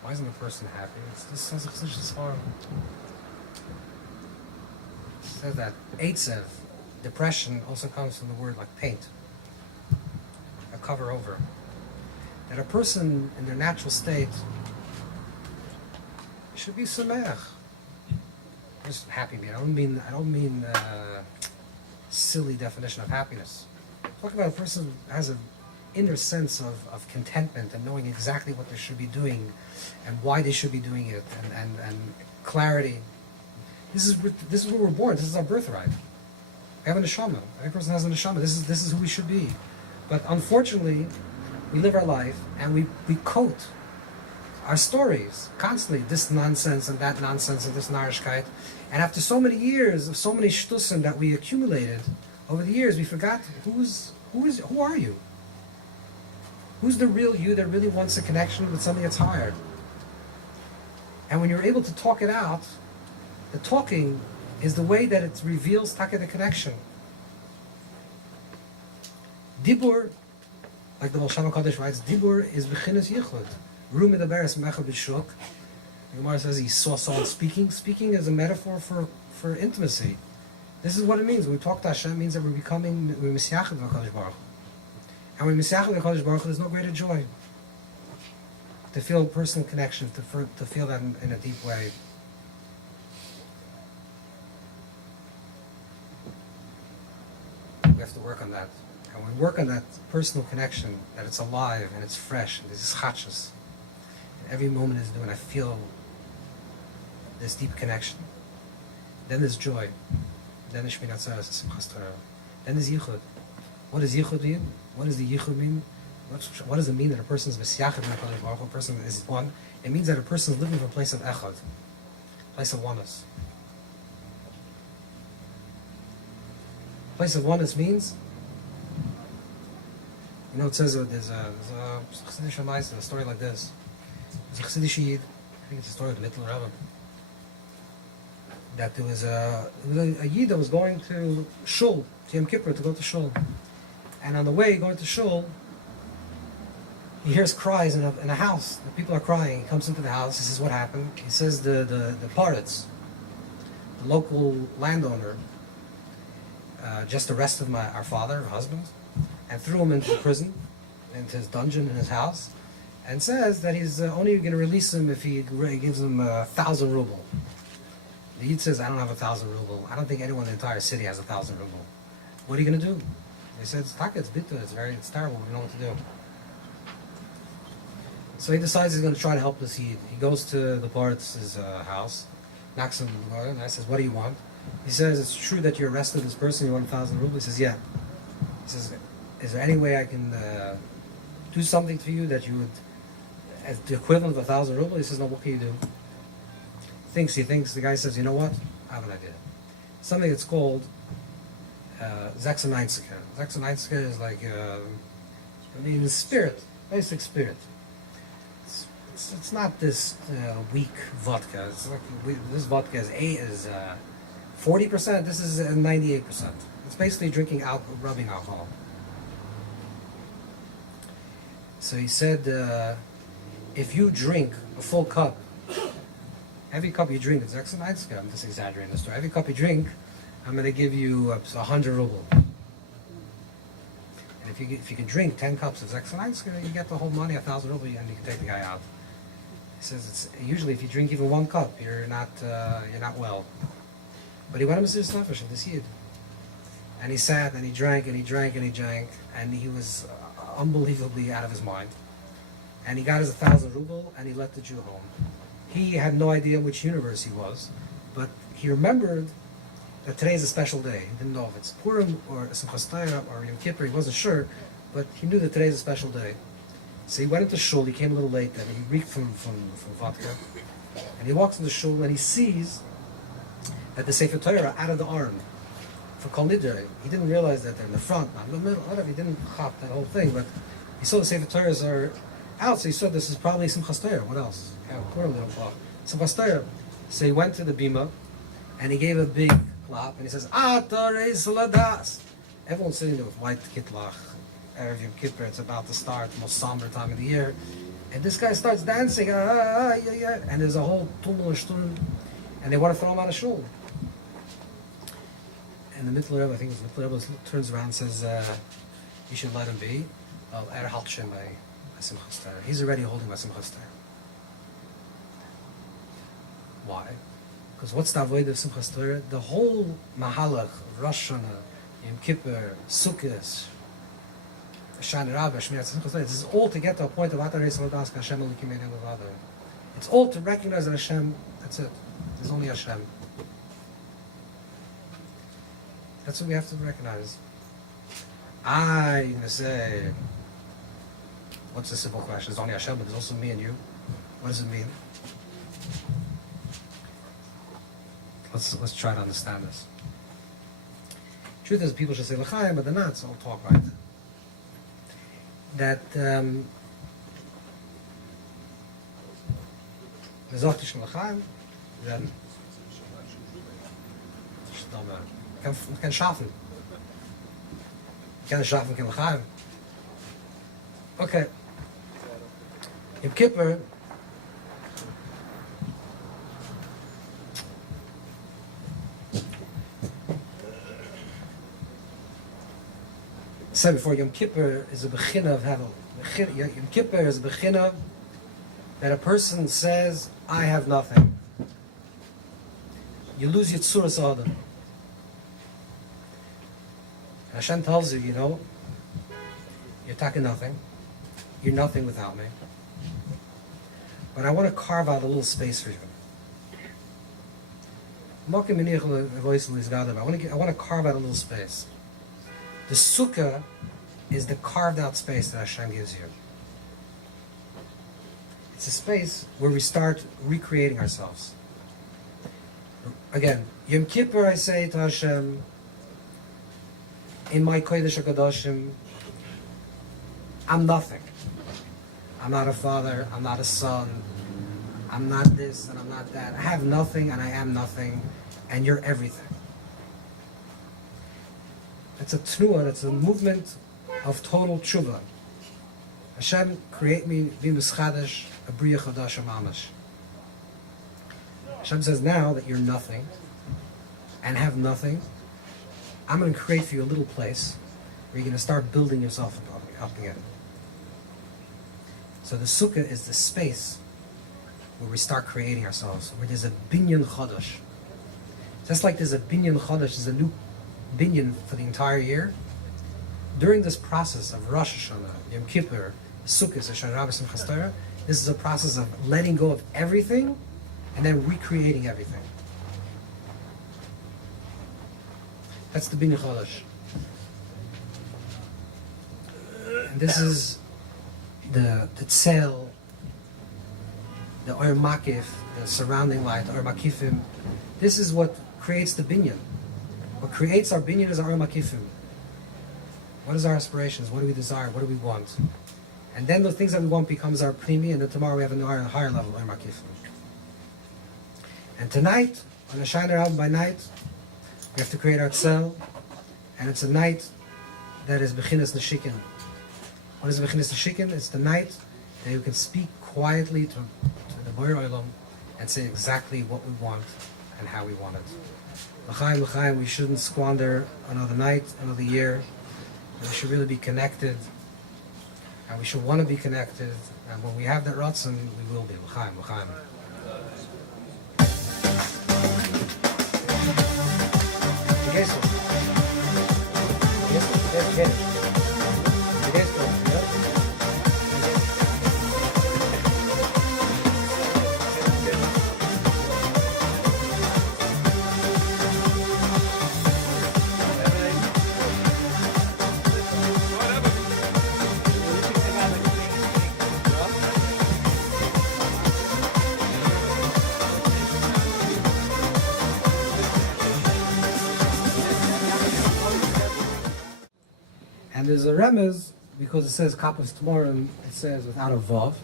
Why isn't the person happy? This sounds like such a horrible. It says that Eitzev, depression, also comes from the word like paint, a cover over. That a person in their natural state should be sameach. Just happy. I don't mean silly definition of happiness. I'm talking about a person who has an inner sense of contentment and knowing exactly what they should be doing and why they should be doing it and clarity. This is where we're born. This is our birthright. We have a neshama. Every person has a neshama. This is who we should be. But unfortunately, we live our life and we coat our stories constantly, this nonsense and that nonsense and this narishkeit. And after so many years of so many shtusim that we accumulated over the years, we forgot who are you? Who's the real you that really wants a connection with something that's higher? And when you're able to talk it out, the talking is the way that it reveals taka the connection. Dibur, like the Hoshanah Rabbah writes, Dibur is bechinas yichud. Ru medaberes mechad b'shuk. The Gemara says he saw someone speaking. Speaking is a metaphor for intimacy. This is what it means. When we talk to Hashem, it means that we're misyachid v'HaKadosh Baruch Hu. And when misyachid v'HaKadosh Baruch Hu, there's no greater joy. To feel personal connection, to feel that in a deep way. We have to work on that. And when we work on that personal connection, that it's alive and it's fresh, and there's chachas. And every moment is new, and I feel this deep connection. Then there's joy. Then there's Shminat Saras, Simchas Torah. Then there's yichud. What does yichud mean? What does the yichud mean? What does it mean that a person is Mesiachid HaKadosh Baruch Hu, a person is one? It means that a person is living from a place of echad, a place of oneness. A place of oneness means, you know, it says there's a Chassidish Shemais, a story like this. There's a Chassidish Yid, I think it's a story of the Hoshanah Rabbah, that there was a Yid that was going to Shul, to Yom Kippur, to go to Shul. And on the way going to Shul, he hears cries in a house. The people are crying. He comes into the house. He says, what happened? He says the Parrots, the local landowner, just arrested our father, her husband, and threw him into prison, into his dungeon in his house, and says that he's only going to release him if he gives him 1,000 ruble. The Yid says, I don't have 1,000 ruble. I don't think anyone in the entire city has 1,000 ruble. What are you going to do? He says, it's bitter, it's terrible, we don't know what to do. So he decides he's going to try to help this Yid. He goes to the Parrots' house, knocks on the door, and I says, what do you want? He says, it's true that you arrested this person, you want 1,000 rubles? He says, yeah. He says, is there any way I can do something for you that you would, as the equivalent of 1,000 rubles? He says, no, what can you do? He thinks, the guy says, you know what? I have an idea. Something that's called Zexaneinske. Zexaneinske is like, spirit, basic spirit. It's not this weak vodka. It's like this vodka is 40%. This is 98%. It's basically drinking rubbing alcohol. So he said, if you drink a full cup, every cup you drink, it's Zexaneinske. I'm just exaggerating the story. Every cup you drink, I'm going to give you 100 ruble. And if you can drink 10 cups of Zexaneinske, you get the whole money, 1,000 ruble, and you can take the guy out. He says it's usually if you drink even one cup, you're not well. But he went on Mesiras Nefesh of this Yid, and he sat and he drank and he drank and he drank, and he was unbelievably out of his mind. And he got his 1,000 ruble and he let the Jew home. He had no idea which universe he was, but he remembered that today is a special day. He didn't know if it's Purim or Simchas Torah or Yom Kippur. He wasn't sure, but he knew that today is a special day. So he went into shul. He came a little late then. He reeked from vodka, and he walks into shul and he sees that the Sefer Torah out of the arm for Kol Nidre. He didn't realize that they're in the front, not in the middle. Whatever. He didn't chop that whole thing, but he saw the Sefer Torahs are out. So he saw this is probably Simchas Torah. What else? Yeah, Purim, Simchas Torah. So he went to the bima, and he gave a big clap, and he says, Atareis Ladas. Everyone's sitting there with white kitlach. Erev Yom Kippur, it's about to start, the most somber time of the year. And this guy starts dancing, yeah. And there's a whole tumul and shturm, and they want to throw him out of shul. And the Mittel Rebbe, I think it was the Mittel Rebbe, turns around and says, you should let him be. Halt Shem by Simchas Torah. He's already holding by Simchas Torah. Why? Because what's the avoid of Simchas Torah? The whole Mahalach, Rosh Hashanah, Yom Kippur, Sukkot, Hoshanah Rabbah, Simchas Torah, this is all to get to a point of Atareis Ladas Hashem Elokim Ein Levado. It's all to recognize that Hashem, that's it. There's only Hashem. That's what we have to recognize. You're going to say, what's the simple question? There's only Hashem, but there's also me and you. What does it mean? Let's try to understand this. Truth is, people should say l'chaim, but they're not, so I'll talk right. that then kann schaffen. Kann schaffen, kann L'chaim. Okay. Yom Kippur said before, Yom Kippur is a beginner of heaven. Yom Kippur is a beginner that a person says, I have nothing. You lose your tzuras adam. Hashem tells you, you're talking nothing. You're nothing without me. But I want to carve out a little space for you. I want to carve out a little space. The sukkah is the carved out space that Hashem gives you. It's a space where we start recreating ourselves. Again, Yom Kippur, I say to Hashem, in my Kodesh HaKadoshim, I'm nothing. I'm not a father, I'm not a son, I'm not this and I'm not that. I have nothing and I am nothing, and you're everything. It's a tnuah, it's a movement of total tshuva. Hashem, create me, be mischadesh, a bria chadash mamash. Hashem says, now that you're nothing and have nothing, I'm going to create for you a little place where you're going to start building yourself up again. So the sukkah is the space where we start creating ourselves, where there's a binyan chadash. Just like there's a binyan chadash, there's a new binyan for the entire year. During this process of Rosh Hashanah, Yom Kippur, Sukkot, Hoshanah Rabbah Tish, this is a process of letting go of everything and then recreating everything. That's the binyan chadash. And this is the tzel, the oyer makif, the surrounding light, the oyer makifim. This is what creates the binyan. What creates our binyan is our oyer makifim. What is our aspirations? What do we desire? What do we want? And then the things that we want becomes our primi, and then tomorrow we have a higher level, oyer makifim. And tonight, on Hoshanah Rabbah by night, we have to create our tzel, and it's a night that is bechinas neshikin. What is bechinas neshikin? It's the night that you can speak quietly to the Boyer Olam and say exactly what we want and how we want it. L'chaim, l'chaim, we shouldn't squander another night, another year. We should really be connected, and we should want to be connected. And when we have that ratzon, we will be. L'chaim, l'chaim. And there's a remez, because it says Kappas Tmorim, it says without a Vav.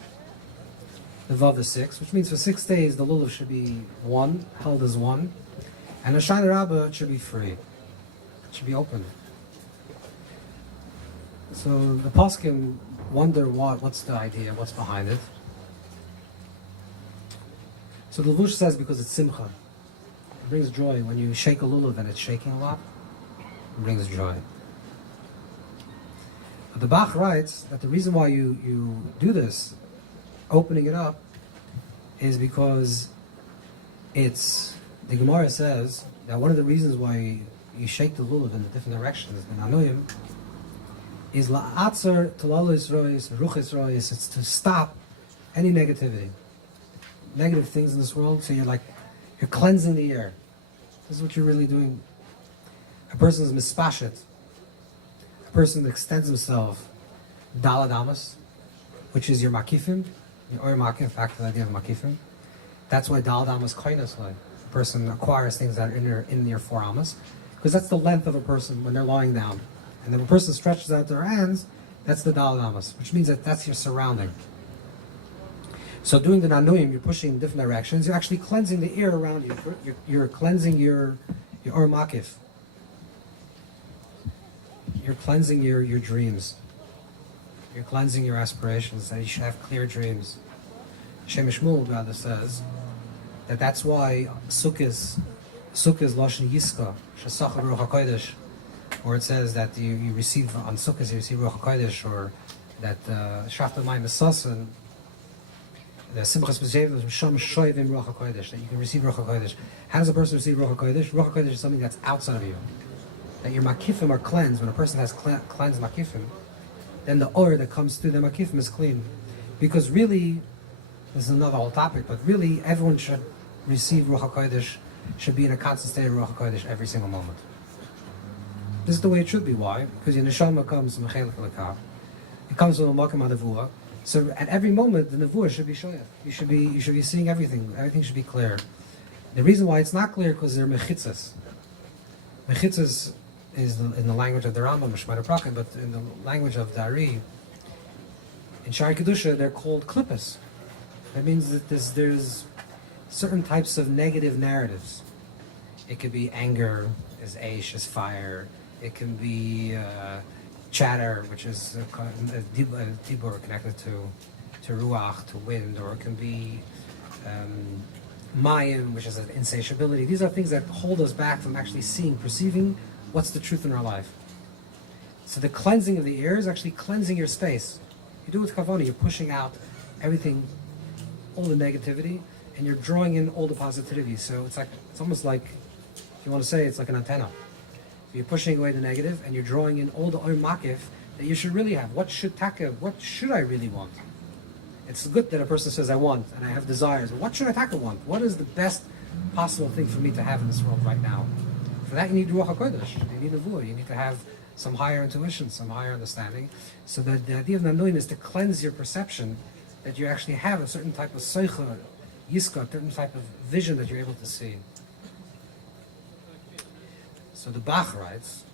The Vav is 6, which means for 6 days the Lulav should be 1, held as 1. And Hoshanah Rabbah should be free. It should be open. So the poskim wonder what's the idea, what's behind it. So the Levush says because it's Simcha. It brings joy. When you shake a Lulav and it's shaking a lot, it brings joy. The Bach writes that the reason why you do this, opening it up, is because the Gemara says that one of the reasons why you shake the lulav in the different directions, the Nanoim, is la'atzer talalos rois, ruches rois, it's to stop any negativity. Negative things in this world, so you're cleansing the air. This is what you're really doing. A person is mispashet. A person extends himself daladamas, which is your makifim, your oyer makif, back to the idea of makifim. That's why daladamas koinas, like a person acquires things that are in your four amas, because that's the length of a person when they're lying down. And then when a person stretches out their hands, That's the Daled Amos, which means that that's your surrounding. So doing the Nanuim, you're pushing in different directions. You're actually cleansing the air around you. You're cleansing your Or Makif. You're cleansing your dreams. You're cleansing your aspirations, that you should have clear dreams. Shem Shmuel rather says that that's why Sukkah's Lashon Yiska, Shesachar Ruach HaKodesh, or it says that you receive on Sukkah's, you receive Ruach HaKodesh, or that Shafta Mayim Esasan, the Simchas B'Zevim Sham Shoyvim Ruach HaKodesh, that you can receive Ruach HaKodesh. How does a person receive Ruach HaKodesh? Ruach HaKodesh is something that's outside of you. That your makifim are cleansed. When a person has cleansed makifim, then the or that comes through the makifim is clean. Because really, this is another whole topic, but really everyone should receive Ruach HaKodesh, should be in a constant state of Ruach HaKodesh every single moment. This is the way it should be. Why? Because your neshama comes from Chelik Lekah. It comes from a Makam HaNevuah. So at every moment, the Nevuah should be shoyah. You should be seeing everything. Everything should be clear. The reason why it's not clear because they're mechitzas. Mechitzas is in the language of the Rambam, Shemar Prakim, but in the language of the Ari, in Shari Kedusha, they're called klippas. That means that there's certain types of negative narratives. It could be anger, is aish, is fire. It can be chatter, which is dibur connected to ruach, to wind, or it can be mayim, which is an insatiability. These are things that hold us back from actually perceiving what's the truth in our life. So the cleansing of the air is actually cleansing your space. You do it with kavana, you're pushing out everything, all the negativity, and you're drawing in all the positivity. So it's almost like, if you want to say, it's like an antenna. So you're pushing away the negative, and you're drawing in all the oir makif that you should really have. What should I really want? It's good that a person says, I want, and I have desires. What should I want? What is the best possible thing for me to have in this world right now? For that, you need Ruach HaKodesh. You need Nevuah. You need to have some higher intuition, some higher understanding. So that the idea of Nanuim is to cleanse your perception, that you actually have a certain type of seicha, yiska, a certain type of vision that you're able to see. So the Bach writes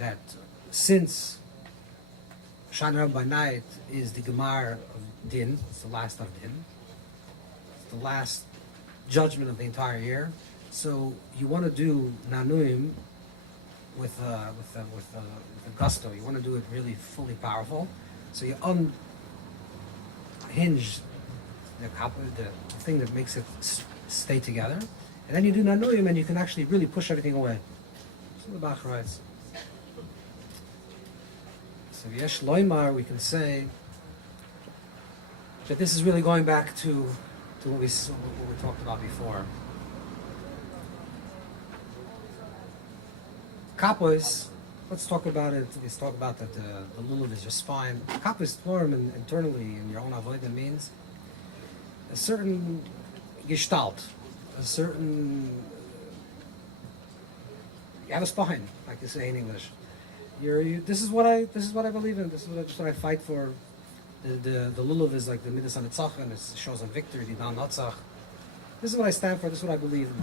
that since Hoshanah Rabbah by night is the Gemar of Din, it's the last of Din, it's the last judgment of the entire year. So you want to do Nanuim with gusto. You want to do it really fully powerful. So you unhinge the thing that makes it stay together, and then you do Nanuim, and you can actually really push everything away. So the Bach writes. So Yesh Loimar, we can say that this is really going back to what we talked about before. Kapos, let's talk about it. Let's talk about that the lulav is your spine. Kapos form internally in your own avodah means a certain gestalt, a certain. You have a spine, like they say in English. This is what I believe in. This is what I fight for. The lulav is like the midas hanitzach, and it shows on victory, the dan natzach. This is what I stand for. This is what I believe in.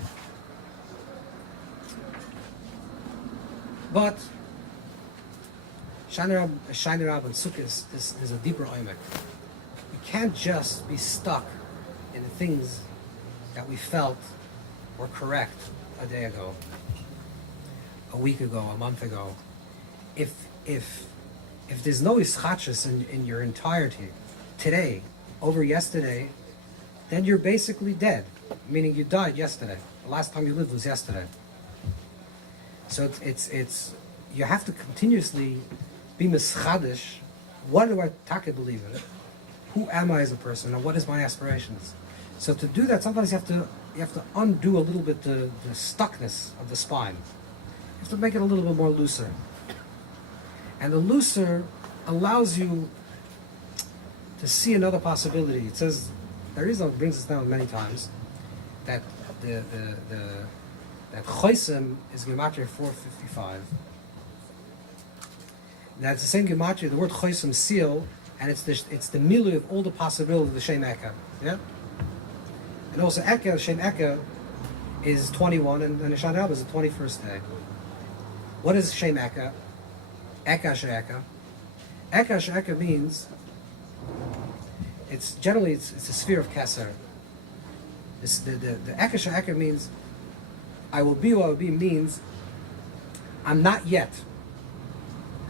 But Hoshanah Rabbah and Sukkot is a deeper oimek. You can't just be stuck in the things that we felt were correct a day ago, a week ago, a month ago. If there's no ischachus in your entirety today over yesterday, then you're basically dead. Meaning you died yesterday. The last time you lived was yesterday. So it's you have to continuously be mischadish. What do I taka believe in? Who am I as a person, and what is my aspirations? So to do that, sometimes you have to undo a little bit the stuckness of the spine. You have to make it a little bit more looser. And the looser allows you to see another possibility. It says, the Arizal brings us down many times that that Chosim is Gematria 455. That's the same Gematria, the word Chosim, seal, and it's the milu of all the possibilities of the Shem Eka. Yeah? And also Eka, Shem Eka is 21, and Hoshanah Rabbah is the 21st day. What is Shem Eka? Eka She'eka. Eka means, it's a sphere of Keser. The Eka means, I will be what I will be, means, I'm not yet.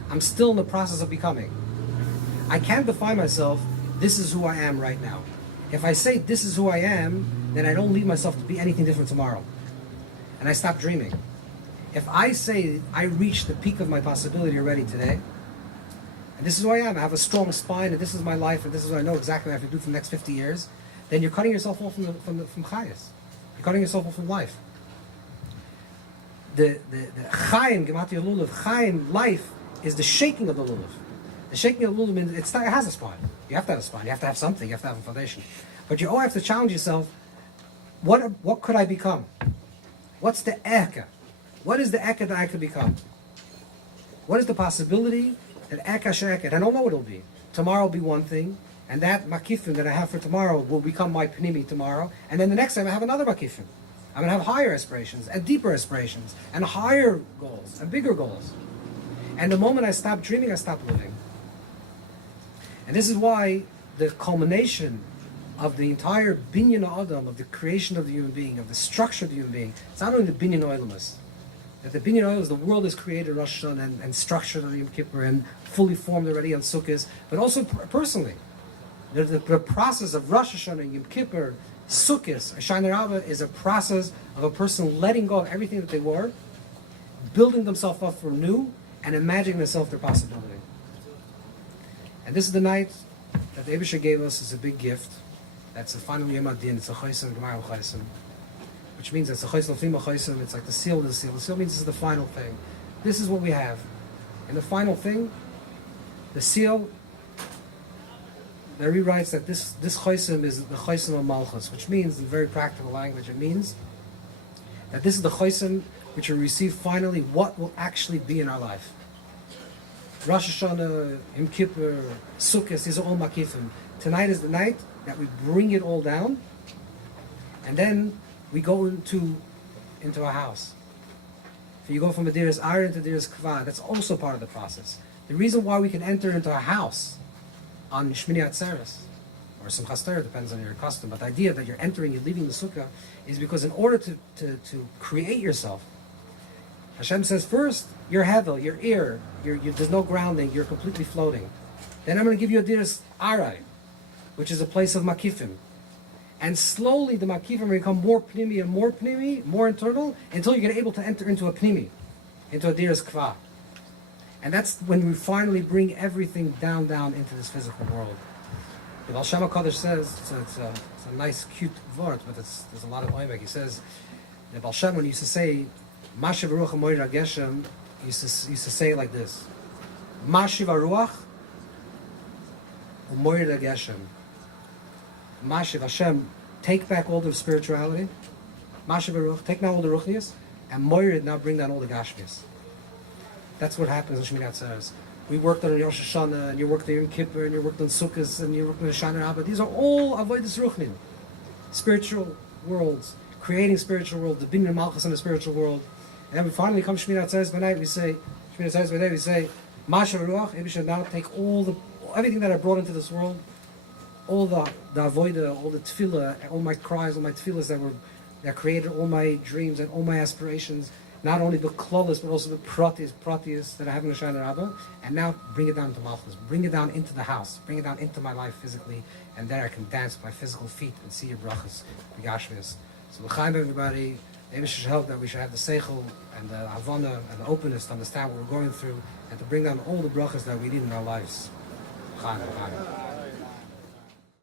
I'm still in the process of becoming. I can't define myself, this is who I am right now. If I say this is who I am, then I don't leave myself to be anything different tomorrow. And I stop dreaming. If I say I reached the peak of my possibility already today, and this is who I am, I have a strong spine, and this is my life, and this is what I know exactly what I have to do for the next 50 years, then you're cutting yourself off from Chayas. You're cutting yourself off from life. The Chaim, Gemati Lulav, Chaim, life, is the shaking of the Lulav. The shaking of the Lulav means it has a spine. You have to have a spine. You have to have something. You have to have a foundation. But you always have to challenge yourself, what could I become? What's the Eka? What is the Eka that I could become? What is the possibility that Eka Sheket? I don't know what it'll be. Tomorrow will be one thing, and that Makifim that I have for tomorrow will become my Pnimi tomorrow, and then the next time I have another Makifim. I'm going to have higher aspirations, and deeper aspirations, and higher goals, and bigger goals. And the moment I stop dreaming, I stop living. And this is why the culmination of the entire binyan adam, of the creation of the human being, of the structure of the human being, it's not only the binyan oilamus. That the binyan oilamus, the world is created Rosh Hashanah and structured on Yom Kippur and fully formed already on Sukkot, but also personally. The process of Rosh Hashanah, Yom Kippur, Sukkot, Hoshanah Rabbah is a process of a person letting go of everything that they were, building themselves up for new, and imagining themselves their possibility. And this is the night that the Eibusher gave us as a big gift. That's the final Yom Adin. It's a Chaysim, Gemara Chaysim, which means it's a Chaysim, Fima Chaysim. It's like the seal of the seal. The seal means this is the final thing. This is what we have. And the final thing, the seal, there he writes that this Chaysim is the Chaysim of Malchus, which means, in very practical language, it means that this is the Chaysim which will receive finally what will actually be in our life. Rosh Hashanah, Yom Kippur, Sukkot, these are all makifim. Tonight is the night that we bring it all down, and then we go into a house. If you go from a Diras Iron to Diras Kva, that's also part of the process. The reason why we can enter into a house on Shmini Atzeres, or Simchas Torah, depends on your custom, but the idea that you're entering, you're leaving the sukkah, is because in order to create yourself, Hashem says first, your hevel, your ear, there's no grounding, you're completely floating. Then I'm going to give you a Diras Arai, which is a place of makifim. And slowly the makifim become more pnimi and more internal, until you get able to enter into a pnimi, into a Diras Kva. And that's when we finally bring everything down into this physical world. The Baal Shem HaKadosh says, it's a nice, cute word, but there's a lot of oimek. He says, the Baal Shem, when he used to say, Mashiv Ruach HaMoir HaGeshem, he used to say it like this, Mashiv HaRuach HaMoir HaGeshem. Mashiv, Hashem, take back all the spirituality, Mashiv HaRuach, take now all the Ruchnias, and Moir, now bring down all the Gashmias. That's what happens in Shmini Atzeres. We worked on Rosh Hashanah, and you worked on Yom Kippur, and you worked on Sukkot, and you worked on Hoshanah Rabbah. These are all Avodas Ruchnin, spiritual worlds, creating spiritual worlds, the Binyan Malchus in the spiritual world. And then we finally come Shmini Atzeres by night, we say, Mashav Ruach, maybe should now take everything that I brought into this world, all the avodah, all the tefillah, all my cries, all my tefillahs that created all my dreams and all my aspirations, not only the klolis, but also the pratis that I have in the Hoshanah Rabbah, and now bring it down to Malchus, bring it down into the house, bring it down into my life physically, and there I can dance with my physical feet and see your brachas, the gashmias. So l'chaim everybody, maybe should help that we should have the seichel and the havana and the openness to understand what we're going through, and to bring down all the brachas that we need in our lives. L'chaim.